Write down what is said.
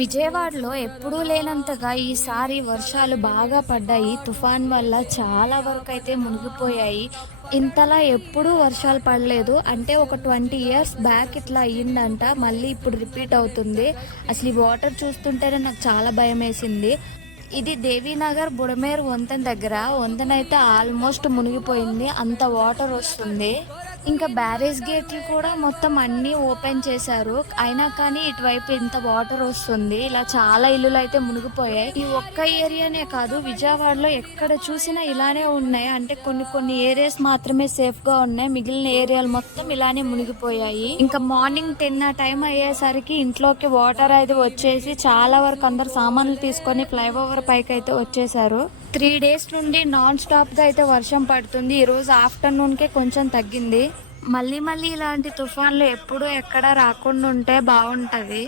విజయవాడలో ఎప్పుడూ లేనంతగా ఈసారి వర్షాలు బాగా పడ్డాయి. తుఫాన్ వల్ల చాలా వరకైతే మునిగిపోయాయి. ఇంతలా ఎప్పుడూ వర్షాలు పడలేదు. అంటే ఒక 20 ఇయర్స్ బ్యాక్ ఇట్లా అయ్యిందంట. మళ్ళీ ఇప్పుడు రిపీట్ అవుతుంది. అసలు ఈ వాటర్ చూస్తుంటేనే నాకు చాలా భయమేసింది. ఇది దేవీనగర్ బుడమేరు వంతెన దగ్గర. వంతెనైతే ఆల్మోస్ట్ మునిగిపోయింది. అంత వాటర్ వస్తుంది. ఇంకా బ్యారేజ్ గేట్లు కూడా మొత్తం అన్నీ ఓపెన్ చేశారు. అయినా కానీ ఇటువైపు ఇంత వాటర్ వస్తుంది. ఇలా చాలా ఇల్లులు అయితే మునిగిపోయాయి. ఈ ఒక్క ఏరియానే కాదు, విజయవాడలో ఎక్కడ చూసినా ఇలానే ఉన్నాయి. అంటే కొన్ని కొన్ని ఏరియాస్ మాత్రమే సేఫ్ గా ఉన్నాయి. మిగిలిన ఏరియాలు మొత్తం ఇలానే మునిగిపోయాయి. ఇంకా మార్నింగ్ 10 ఆ టైం అయ్యేసరికి ఇంట్లోకి వాటర్ అయితే వచ్చేసి చాలా వరకు అందరు సామాన్లు తీసుకొని ఫ్లైఓవర్ పైకి అయితే వచ్చేసారు. 3 డేస్ నుండి నాన్ స్టాప్ గా అయితే వర్షం పడుతుంది. ఈ రోజు ఆఫ్టర్నూన్ కే కొంచెం తగ్గింది. మళ్ళీ ఇలాంటి తుఫాన్లు ఎప్పుడు ఎక్కడ రాకుండా ఉంటే బాగుంటది.